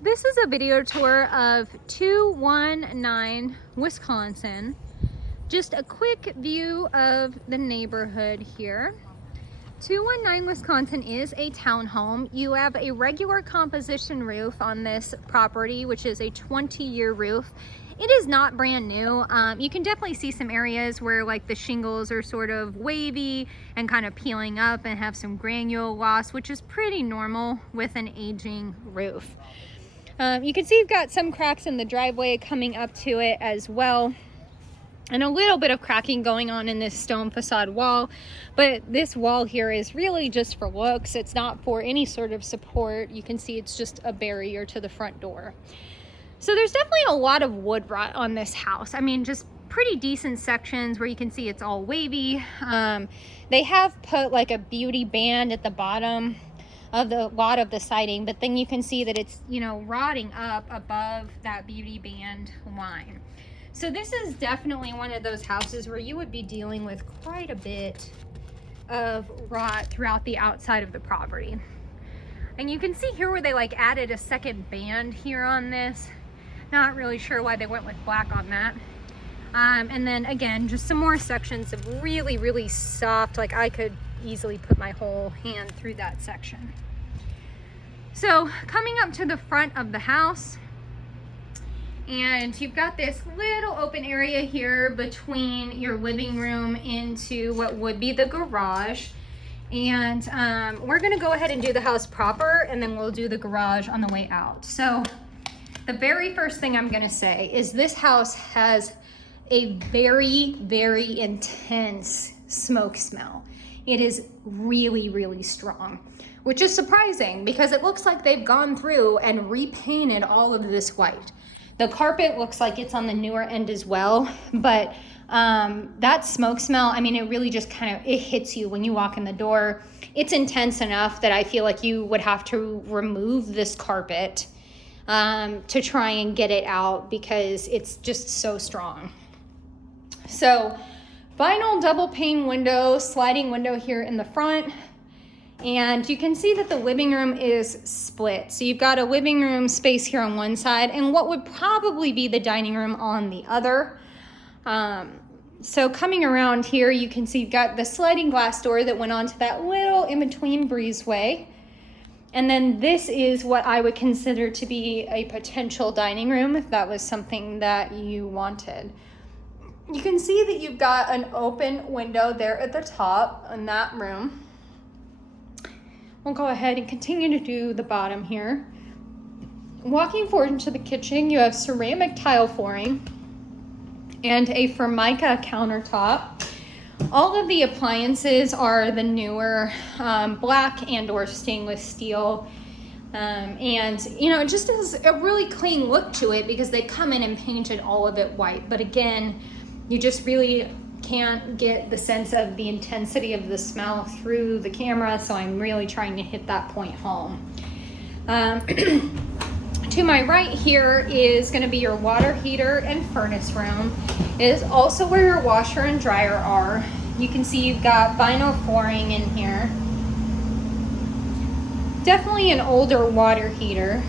This is a video tour of 219 Wisconsin. Just a quick view of the neighborhood here. 219 Wisconsin is a townhome. You have a regular composition roof on this property, which is a 20-year roof. It is not brand new. You can definitely see some areas where like the shingles are sort of wavy and kind of peeling up and have some granule loss, which is pretty normal with an aging roof. You can see you've got some cracks in the driveway coming up to it as well, and a little bit of cracking going on in this stone facade wall, but this wall here is really just for looks. It's not for any sort of support. You can see it's just a barrier to the front door. So there's definitely a lot of wood rot on this house. I mean, just pretty decent sections where you can see it's all wavy. They have put like a beauty band at the bottom of the lot of the siding, but then you can see that it's, you know, rotting up above that beauty band line. So this is definitely one of those houses where you would be dealing with quite a bit of rot throughout the outside of the property. And you can see here where they like added a second band here on this. Not really sure why they went with black on that. And then again, just some more sections of really, really soft, like I could easily put my whole hand through that section. So coming up to the front of the house, and you've got this little open area here between your living room into what would be the garage. And we're gonna go ahead and do the house proper, and then we'll do the garage on the way out. So the very first thing I'm gonna say is this house has a very, very intense smoke smell. It is really, really strong, which is surprising because it looks like they've gone through and repainted all of this white. The carpet looks like it's on the newer end as well, but that smoke smell, I mean, it really just kind of, it hits you when you walk in the door. It's intense enough that I feel like you would have to remove this carpet to try and get it out because it's just so strong. So vinyl double pane window, sliding window here in the front. And you can see that the living room is split. So you've got a living room space here on one side and what would probably be the dining room on the other. So coming around here, you can see you've got the sliding glass door that went onto that little in-between breezeway. And then this is what I would consider to be a potential dining room if that was something that you wanted. You can see that you've got an open window there at the top in that room. We'll go ahead and continue to do the bottom here. Walking forward into the kitchen, you have ceramic tile flooring and a Formica countertop. All of the appliances are the newer black and or stainless steel. And you know, it just has a really clean look to it because they come in and painted all of it white. But again, you just really can't get the sense of the intensity of the smell through the camera, so I'm really trying to hit that point home. To my right here is going to be your water heater and furnace room. It is also where your washer and dryer are. You can see you've got vinyl flooring in here. Definitely an older water heater.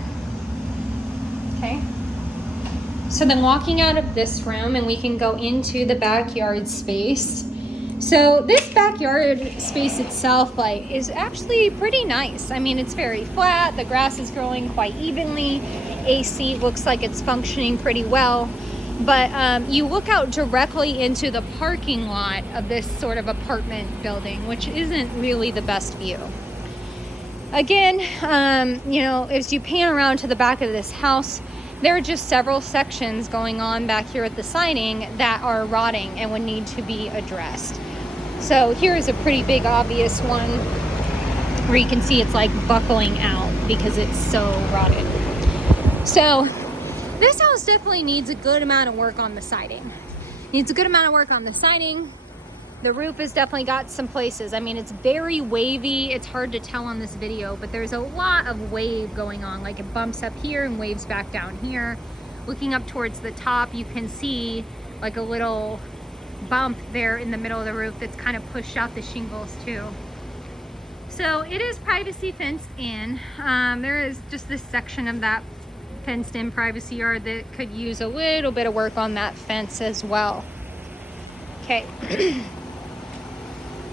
Okay. So then walking out of this room, and we can go into the backyard space. So this backyard space itself is actually pretty nice. I mean, it's very flat. The grass is growing quite evenly. AC looks like it's functioning pretty well. But you look out directly into the parking lot of this sort of apartment building, which isn't really the best view. Again, you know, as you pan around to the back of this house, there are just several sections going on back here at the siding that are rotting and would need to be addressed. So here is a pretty big obvious one where you can see it's like buckling out because it's so rotted. So this house definitely needs a good amount of work on the siding. Needs a good amount of work on the siding. The roof has definitely got some places. I mean, it's very wavy. It's hard to tell on this video, but there's a lot of wave going on. Like it bumps up here and waves back down here. Looking up towards the top, you can see like a little bump there in the middle of the roof that's kind of pushed out the shingles too. So it is privacy fenced in. There is just this section of that fenced in privacy yard that could use a little bit of work on that fence as well. Okay.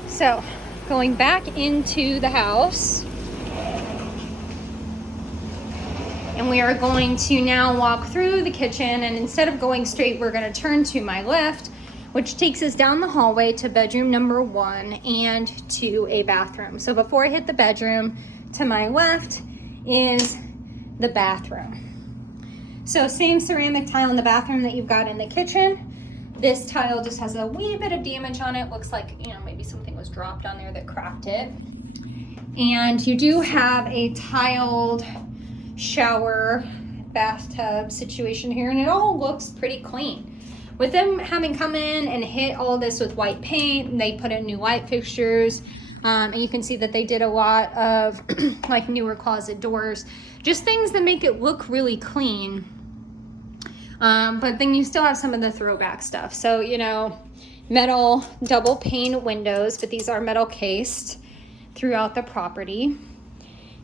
So going back into the house, and we are going to now walk through the kitchen, and instead of going straight, we're going to turn to my left, which takes us down the hallway to bedroom number 1 and to a bathroom. So before I hit the bedroom, to my left is the bathroom. So same ceramic tile in the bathroom that you've got in the kitchen. This tile just has a wee bit of damage on it. Looks like, you know, maybe something was dropped on there that cracked it. And you do have a tiled shower bathtub situation here, and it all looks pretty clean. With them having come in and hit all this with white paint, and they put in new light fixtures, and you can see that they did a lot of like newer closet doors, just things that make it look really clean. But then you still have some of the throwback stuff. So, you know, metal double pane windows, but these are metal cased throughout the property.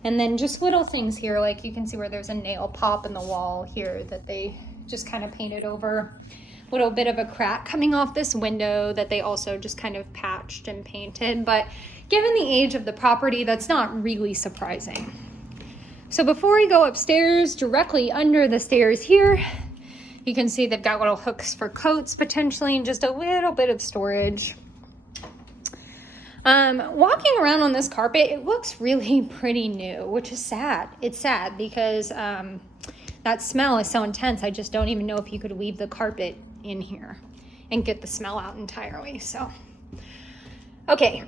And then just little things here, like you can see where there's a nail pop in the wall here that they just kind of painted over. A little bit of a crack coming off this window that they also just kind of patched and painted. But given the age of the property, that's not really surprising. So before we go upstairs, directly under the stairs here, you can see they've got little hooks for coats potentially, and just a little bit of storage. Walking around on this carpet, it looks really pretty new, which is sad. It's sad because that smell is so intense. I just don't even know if you could leave the carpet in here and get the smell out entirely. So, okay,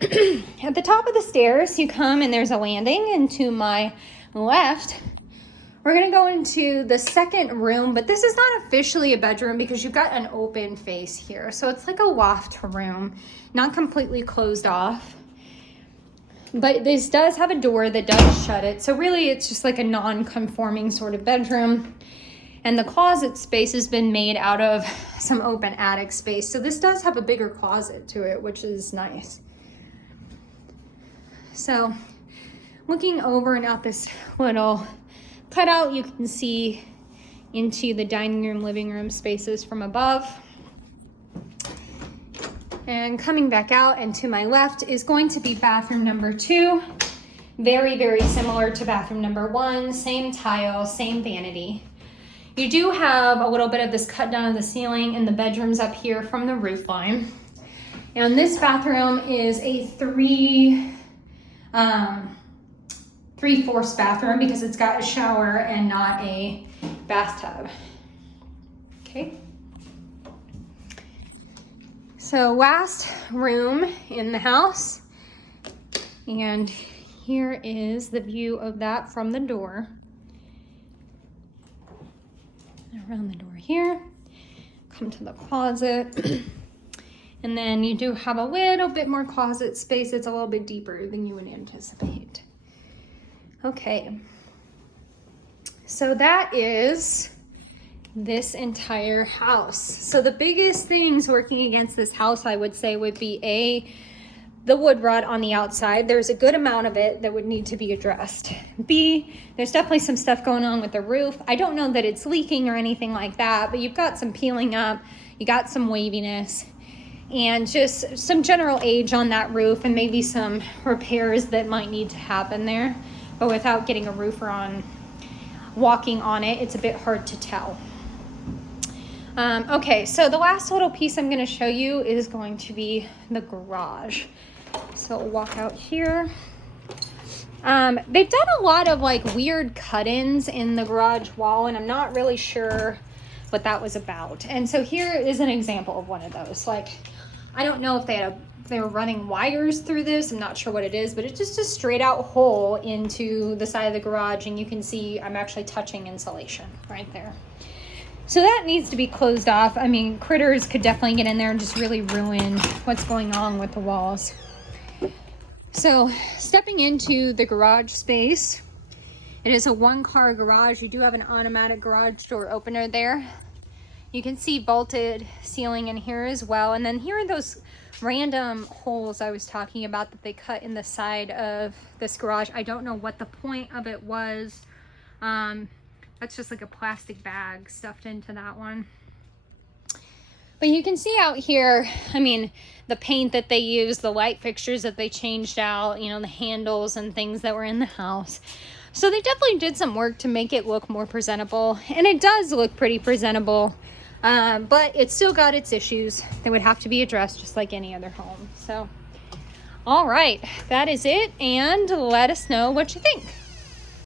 at the top of the stairs, you come and there's a landing, and to my left, we're gonna go into the second room, but this is not officially a bedroom because you've got an open face here. So it's like a loft room, not completely closed off. But this does have a door that does shut it. So really it's just like a non-conforming sort of bedroom. And the closet space has been made out of some open attic space. So this does have a bigger closet to it, which is nice. So looking over and out this little cutout, you can see into the dining room, living room spaces from above. And coming back out, and to my left is going to be bathroom number 2. Very, very similar to bathroom number 1. Same tile, same vanity. You do have a little bit of this cut down of the ceiling in the bedrooms up here from the roof line. And this bathroom is a 3/4 bathroom because it's got a shower and not a bathtub. Okay. So last room in the house, and here is the view of that from the door. Around the door here, come to the closet, and then you do have a little bit more closet space. It's a little bit deeper than you would anticipate. Okay, so that is this entire house. So the biggest things working against this house, I would say, would be the wood rot on the outside. There's a good amount of it that would need to be addressed. B, there's definitely some stuff going on with the roof. I don't know that it's leaking or anything like that, but you've got some peeling up, you got some waviness, and just some general age on that roof, and maybe some repairs that might need to happen there. But without getting a roofer on, walking on it, it's a bit hard to tell. Okay, so the last little piece I'm going to show you is going to be the garage. So we'll walk out here. They've done a lot of like weird cut-ins in the garage wall, and I'm not really sure what that was about. And so here is an example of one of those. Like, I don't know if they were running wires through this. I'm not sure what it is, but it's just a straight out hole into the side of the garage, and you can see I'm actually touching insulation right there. So that needs to be closed off. I mean, critters could definitely get in there and just really ruin what's going on with the walls. So stepping into the garage space, it is a 1-car garage. You do have an automatic garage door opener there. You can see vaulted ceiling in here as well. And then here are those random holes I was talking about that they cut in the side of this garage. I don't know what the point of it was. That's just like a plastic bag stuffed into that one. But you can see out here, I mean, the paint that they used, the light fixtures that they changed out, you know, the handles and things that were in the house. So they definitely did some work to make it look more presentable. And it does look pretty presentable, but it's still got its issues that would have to be addressed just like any other home. So, all right, that is it. And let us know what you think.